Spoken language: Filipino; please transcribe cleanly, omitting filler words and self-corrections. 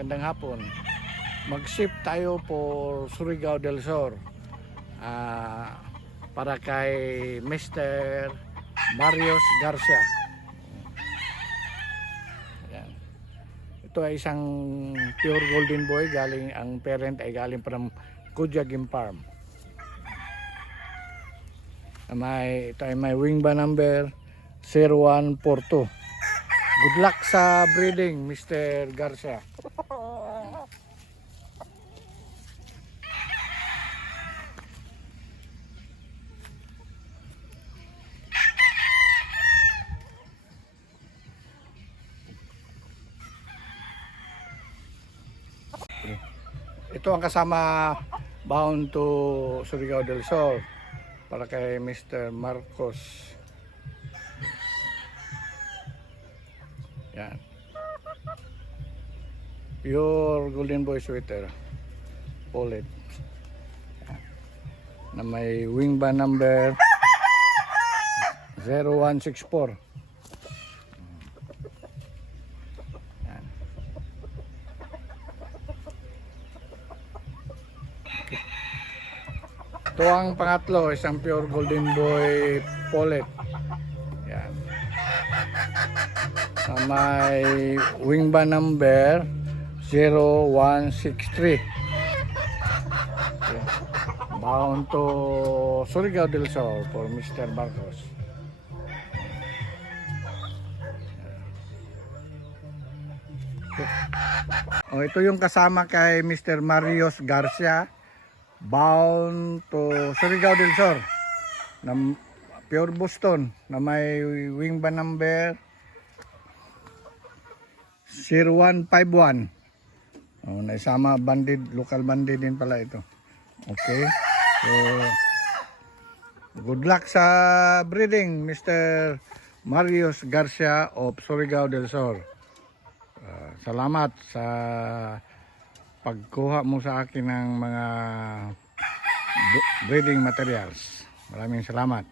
magandang hapon. Mag-ship tayo for Surigao del Sur para kay Mr. Marios Garcia. Ayan. Ito ay isang pure golden boy, galing, ang parent ay galing from Kujagim Farm. Ito ay may wing ba number 0142. Good luck sa breeding, Mr. Garcia. Ito ang kasama bound to Surigao del Sur para kay Mr. Marcos. Yan. Pure golden boy sweater. Pollet. Na may wing band number 0164. Yan. Ito ang pangatlo, isang pure golden boy pollet. Yan. May wing band number 0163. Okay. Bound to Surigao del Sur for Mr. Marcos. Okay. Ito yung kasama kay Mr. Marios Garcia, bound to Surigao del Sur, na pure Boston, na may wing band number 0151. Naisama banded, local banded din pala ito. Okay. So, good luck sa breeding, Mr. Marios Garcia of Surigao del Sur. Salamat sa pagkuha mo sa akin ng mga breeding materials. Maraming salamat.